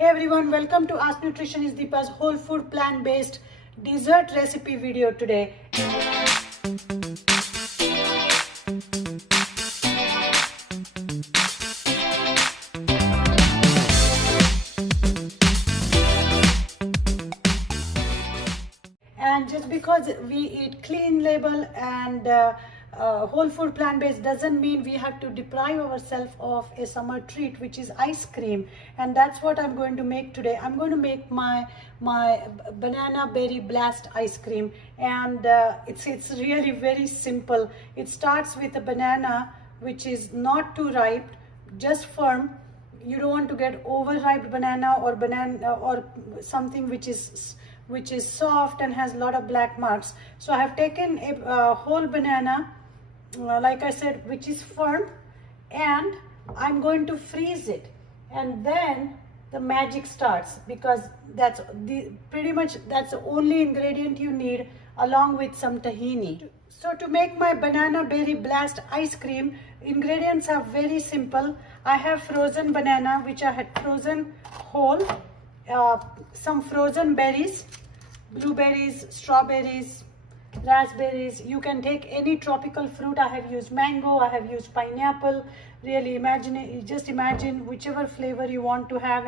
Hey everyone, welcome to Ask Nutritionist Deepa's whole food plant-based dessert recipe video today. And just because we eat clean label and whole food plant-based doesn't mean we have to deprive ourselves of a summer treat, which is ice cream. And that's what I'm going to make today. I'm going to make my banana berry blast ice cream, and it's really very simple. It starts with a banana which is not too ripe, just firm. You don't want to get overripe banana or something which is soft and has a lot of black marks. So I have taken a whole banana, like I said, which is firm, and I'm going to freeze it, and then the magic starts, because that's pretty much that's the only ingredient you need, along with some tahini. So to make my banana berry blast ice cream, ingredients are very simple. I have frozen banana which I had frozen whole, some frozen berries, blueberries, strawberries, raspberries. You can take any tropical fruit. I have used mango, I have used pineapple. Really just imagine whichever flavor you want to have,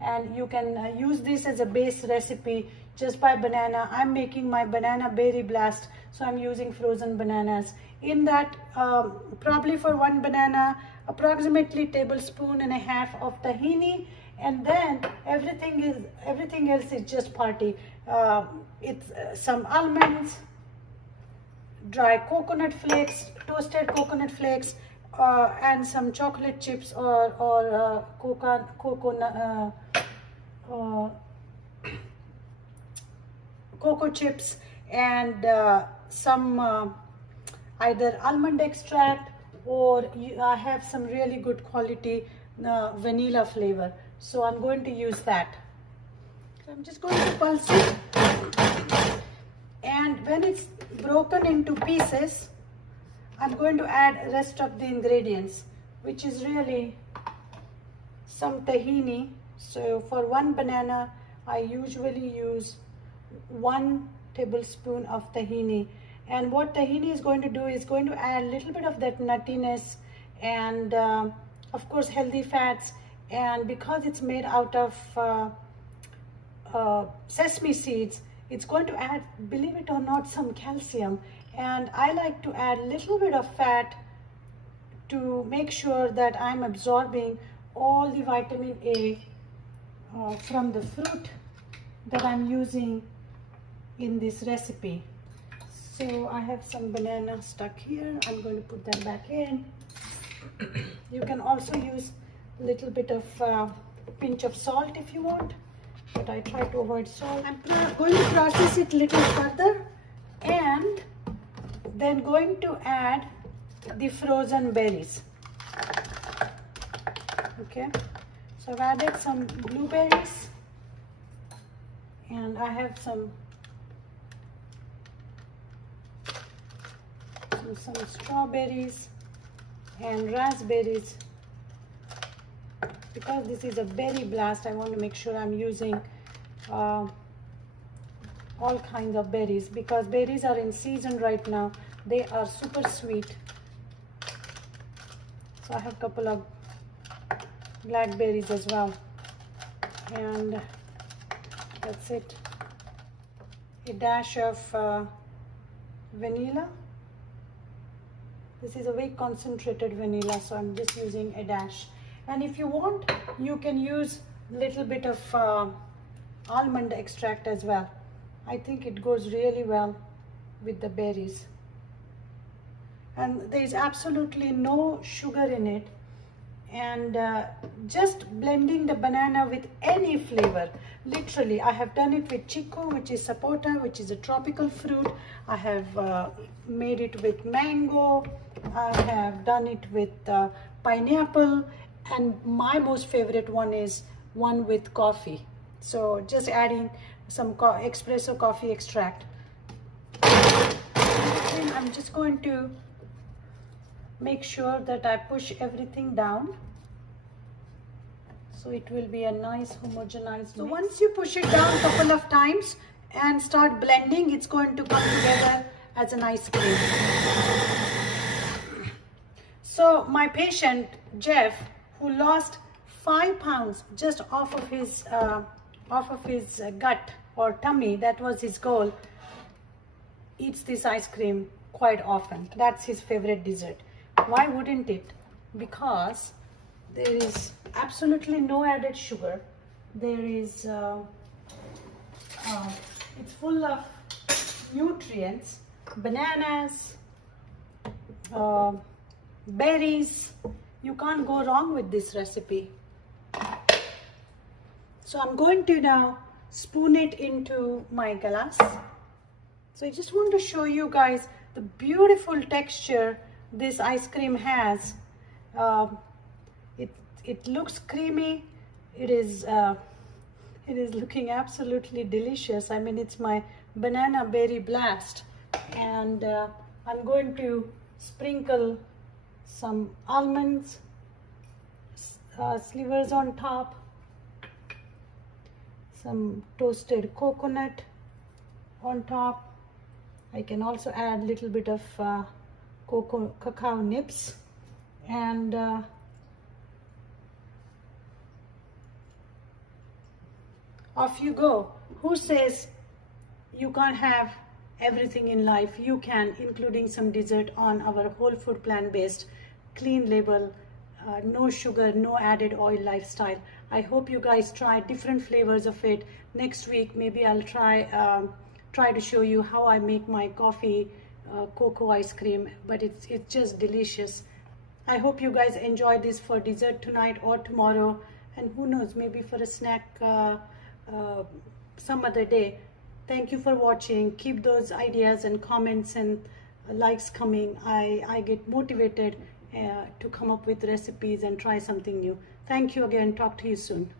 and you can use this as a base recipe just by banana. I'm making my banana berry blast, so I'm using frozen bananas. In that, probably for one banana, approximately 1.5 tablespoons of tahini, and then everything else is just party. It's some almonds, dry coconut flakes, toasted coconut flakes, and some chocolate chips or cocoa chips, and some either almond extract, or I have some really good quality vanilla flavor. So I'm going to use that. So I'm just going to pulse it, and when it's broken into pieces, I'm going to add rest of the ingredients, which is really some tahini. So for one banana, I usually use 1 tablespoon of tahini. And what tahini is going to do is going to add a little bit of that nuttiness and of course healthy fats. And because it's made out of sesame seeds, it's going to add, believe it or not, some calcium. And I like to add a little bit of fat to make sure that I'm absorbing all the vitamin A from the fruit that I'm using in this recipe. So I have some banana stuck here. I'm going to put them back in. You can also use a little bit of pinch of salt if you want, but I try to avoid salt. I'm going to process it a little further, and then going to add the frozen berries. Okay, so I've added some blueberries, and I have some strawberries and raspberries. Because this is a berry blast, I want to make sure I'm using all kinds of berries, because berries are in season right now. They are super sweet. So I have a couple of blackberries as well, and that's it. A dash of vanilla. This is a very concentrated vanilla, so I'm just using a dash. And if you want, you can use a little bit of almond extract as well. I think it goes really well with the berries. And there is absolutely no sugar in it. And just blending the banana with any flavor. Literally, I have done it with chico, which is sapota, which is a tropical fruit. I have made it with mango. I have done it with pineapple. And my most favorite one is one with coffee. So just adding some espresso coffee extract. Then I'm just going to make sure that I push everything down. So it will be a nice homogenized. So once you push it down a couple of times and start blending, it's going to come together as an ice cream. So my patient Jeff, who lost 5 pounds just off of his gut or tummy, that was his goal, eats this ice cream quite often. That's his favorite dessert. Why wouldn't it? Because there is absolutely no added sugar. There is it's full of nutrients, bananas, berries. You can't go wrong with this recipe. So I'm going to now spoon it into my glass. So I just want to show you guys the beautiful texture this ice cream has. It looks creamy. It is looking absolutely delicious. I mean, it's my banana berry blast, and I'm going to sprinkle some almonds, slivers on top, some toasted coconut on top. I can also add a little bit of cacao nibs, and off you go. Who says you can't have everything in life? You can, including some dessert on our whole food plant-based, clean label, no sugar, no added oil lifestyle. I hope you guys try different flavors of it. Next week maybe I'll try to show you how I make my coffee cocoa ice cream, but it's just delicious. I hope you guys enjoy this for dessert tonight or tomorrow, and who knows, maybe for a snack some other day. Thank you for watching. Keep those ideas and comments and likes coming. I get motivated to come up with recipes and try something new. Thank you again. Talk to you soon.